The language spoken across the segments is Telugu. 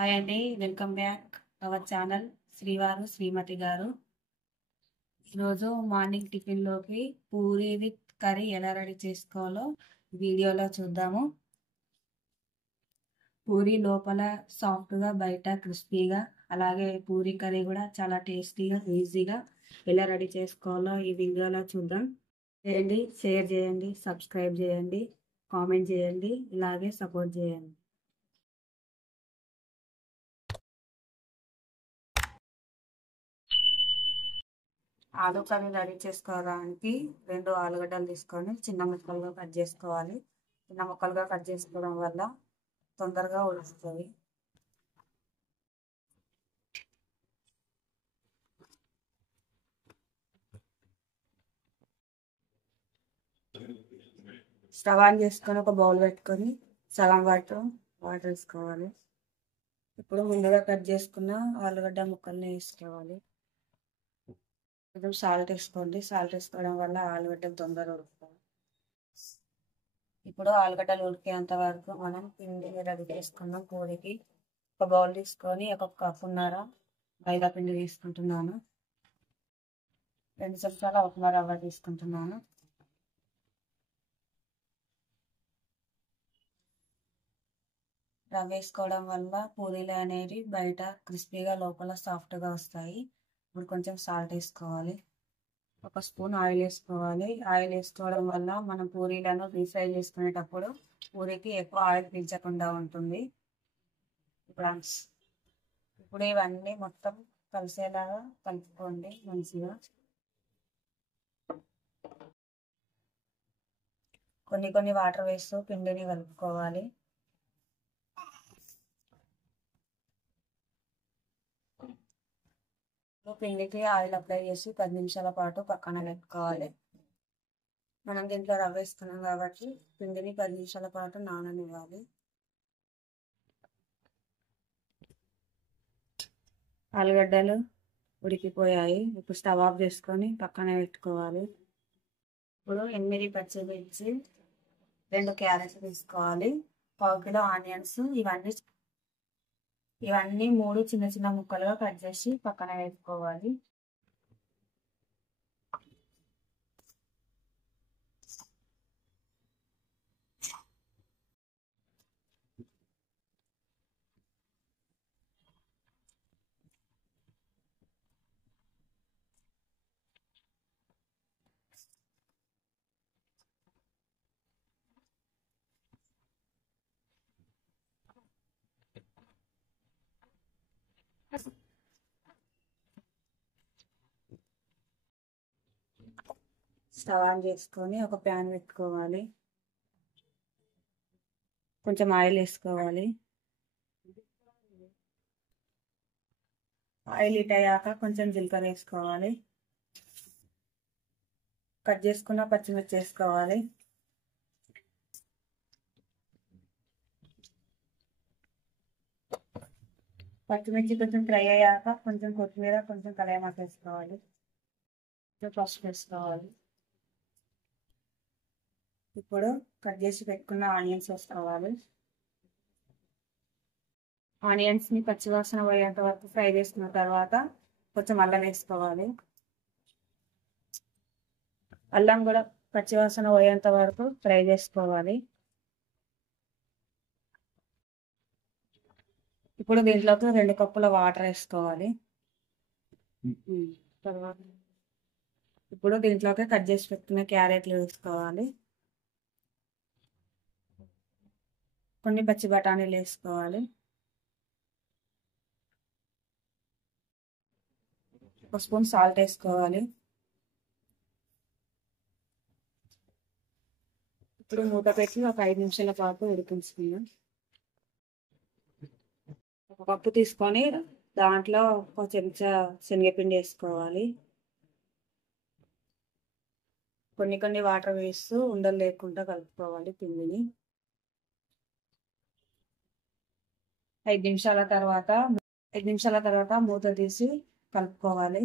హాయ్ అండి, వెల్కమ్ బ్యాక్ అవర్ ఛానల్ శ్రీవారు శ్రీమతి గారు. ఈరోజు మార్నింగ్ టిఫిన్లోకి పూరీ విత్ కర్రీ ఎలా రెడీ చేసుకోవాలో వీడియోలో చూద్దాము. పూరీ లోపల సాఫ్ట్గా బయట క్రిస్పీగా, అలాగే పూరీ కర్రీ కూడా చాలా టేస్టీగా ఈజీగా ఎలా రెడీ చేసుకోవాలో ఈ వీడియోలో చూద్దాం. చేయండి, షేర్ చేయండి, సబ్స్క్రైబ్ చేయండి, కామెంట్ చేయండి, ఇలాగే సపోర్ట్ చేయండి. ఆలు కర్రీ రెడీ చేసుకోవడానికి 2 ఆలుగడ్డలు తీసుకొని చిన్న ముక్కలుగా కట్ చేసుకోవాలి. చిన్న ముక్కలుగా కట్ చేసుకోవడం వల్ల తొందరగా ఉడుకుతుంది. స్టవ్ ఆన్ చేసుకొని ఒక బౌల్ పెట్టుకొని సగం వాటర్ వేసుకోవాలి. ఇప్పుడు ముందుగా కట్ చేసుకున్న ఆలుగడ్డ ముక్కల్ని వేసుకోవాలి. కొంచెం సాల్ట్ వేసుకోండి. సాల్ట్ వేసుకోవడం వల్ల ఆలుగడ్డలు తొందరగా ఉడుకుతాయి. ఇప్పుడు ఆలుగడ్డలు ఉడికేంత వరకు మనం పిండి రెడీ చేసుకున్నాం. పూరికి ఒక బౌల్ తీసుకొని ఒక కప్పున్నర మైదా పిండి తీసుకుంటున్నాను. 2 చెంచాల ఉప్మా రవ్వ తీసుకుంటున్నాను. రవ్వ వేసుకోవడం వల్ల పూరీలు అనేవి బయట క్రిస్పీగా లోపల సాఫ్ట్గా వస్తాయి. ఇప్పుడు కొంచెం సాల్ట్ వేసుకోవాలి. 1 స్పూన్ ఆయిల్ వేసుకోవాలి. ఆయిల్ వేసుకోవడం వల్ల మనం పూరీలను రీఫ్రై చేసుకునేటప్పుడు పూరీకి ఎక్కువ ఆయిల్ పీల్చకుండా ఉంటుంది. ఇప్పుడు ఇవన్నీ మొత్తం కలిసేలాగా కలుపుకోండి మంచిగా. కొన్ని వాటర్ వేస్తూ పిండిని కలుపుకోవాలి. పిండికి ఆయిల్ అప్లై చేసి 10 నిమిషాల పాటు పక్కన పెట్టుకోవాలి. మనం దీంట్లో రవ్వ వేసుకున్నాం కాబట్టి పిండిని 10 నిమిషాల పాటు నాననివ్వాలి. ఆలుగడ్డలు ఉడికిపోయాయి. ఇప్పుడు స్టవ్ ఆఫ్ చేసుకొని పక్కన పెట్టుకోవాలి. ఇప్పుడు 8 పచ్చిమిర్చి, 2 క్యారెట్లు తీసుకోవాలి. 1/2 కిలో ఆనియన్స్, ఇవన్నీ 3 చిన్న చిన్న ముక్కలుగా కట్ చేసి పక్కన వేసుకోవాలి. స్టవ్ ఆన్ చేసుకొని ఒక ప్యాన్ పెట్టుకోవాలి. కొంచెం ఆయిల్ వేసుకోవాలి. ఆయిల్ హీట్ అయ్యాక కొంచెం జీలకర్ర వేసుకోవాలి. కట్ చేసుకున్న పచ్చిమిర్చి వేసుకోవాలి. పచ్చిమిర్చి కొంచెం ఫ్రై అయ్యాక కొంచెం కొత్తిమీర, కొంచెం కరివేపాకు వేసుకోవాలి. పసుపు వేసుకోవాలి. ఇప్పుడు కట్ చేసి పెట్టుకున్న ఆనియన్స్ వేసుకోవాలి. ఆనియన్స్ని పచ్చివాసన పోయేంత వరకు ఫ్రై చేసుకున్న తర్వాత కొంచెం అల్లం వేసుకోవాలి. అల్లం కూడా పచ్చివాసన పోయేంత వరకు ఫ్రై చేసుకోవాలి. ఇప్పుడు దీంట్లోకి 2 కప్పుల వాటర్ వేసుకోవాలి. తర్వాత ఇప్పుడు దీంట్లోకి కట్ చేసి పెట్టుకున్న క్యారెట్లు వేసుకోవాలి. కొన్ని పచ్చి బఠానీలు వేసుకోవాలి. 1 స్పూన్ సాల్ట్ వేసుకోవాలి. ఇప్పుడు మూత పెట్టి ఒక 5 నిమిషాల పాటు ఉడికించుకుందాం. 1 కప్పు తీసుకొని దాంట్లో 1 చెంచా శనగపిండి వేసుకోవాలి. కొన్ని వాటర్ వేస్తూ ఉండలు లేకుండా కలుపుకోవాలి పిండిని. 5 నిమిషాల తర్వాత మూత తీసి కలుపుకోవాలి.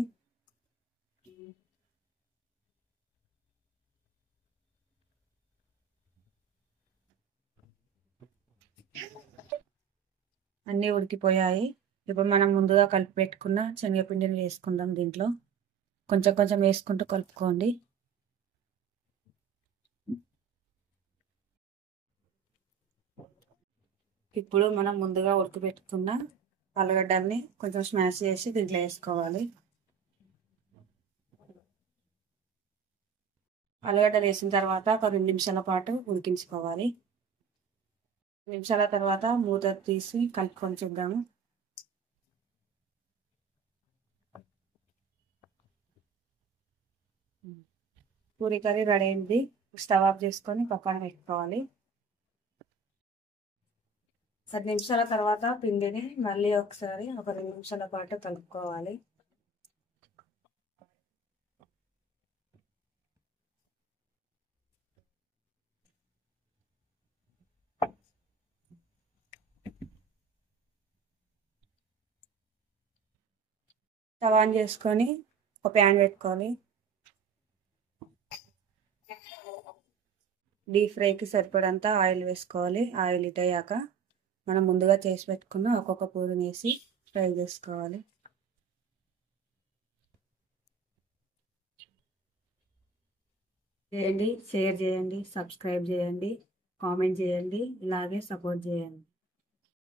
అన్నీ ఉడికిపోయాయి. ఇప్పుడు మనం ముందుగా కలిపి పెట్టుకున్న శనగపిండిని వేసుకుందాం దీంట్లో. కొంచెం కొంచెం వేసుకుంటూ కలుపుకోండి. ఇప్పుడు మనం ముందుగా ఉడకబెట్టుకున్న ఆలుగడ్డల్ని కొంచెం స్మాష్ చేసి దీంట్లో వేసుకోవాలి. ఆలుగడ్డలు వేసిన తర్వాత ఒక 2 నిమిషాల పాటు ఉడికించుకోవాలి. నిమిషాల తర్వాత మూత తీసి కలుపుకొని చూద్దాము. పూరీ కర్రీ రెడీ అయింది. స్టవ్ ఆఫ్ చేసుకొని పక్కన పెట్టుకోవాలి. 10 నిమిషాల తర్వాత పిండిని మళ్ళీ ఒకసారి ఒక 2 నిమిషాల పాటు కలుపుకోవాలి. స్టవ్ ఆన్ చేసుకొని ఒక ప్యాన్ పెట్టుకోవాలి. డీప్ ఫ్రైకి సరిపడంత ఆయిల్ వేసుకోవాలి. ఆయిల్ హీట్ అయ్యాక మనం ముందుగా చేసి పెట్టుకున్న ఒక్కొక్క పూరిని వేసి ఫ్రై చేసుకోవాలి. చేయండి, షేర్ చేయండి, సబ్స్క్రైబ్ చేయండి, కామెంట్ చేయండి, ఇలాగే సపోర్ట్ చేయండి.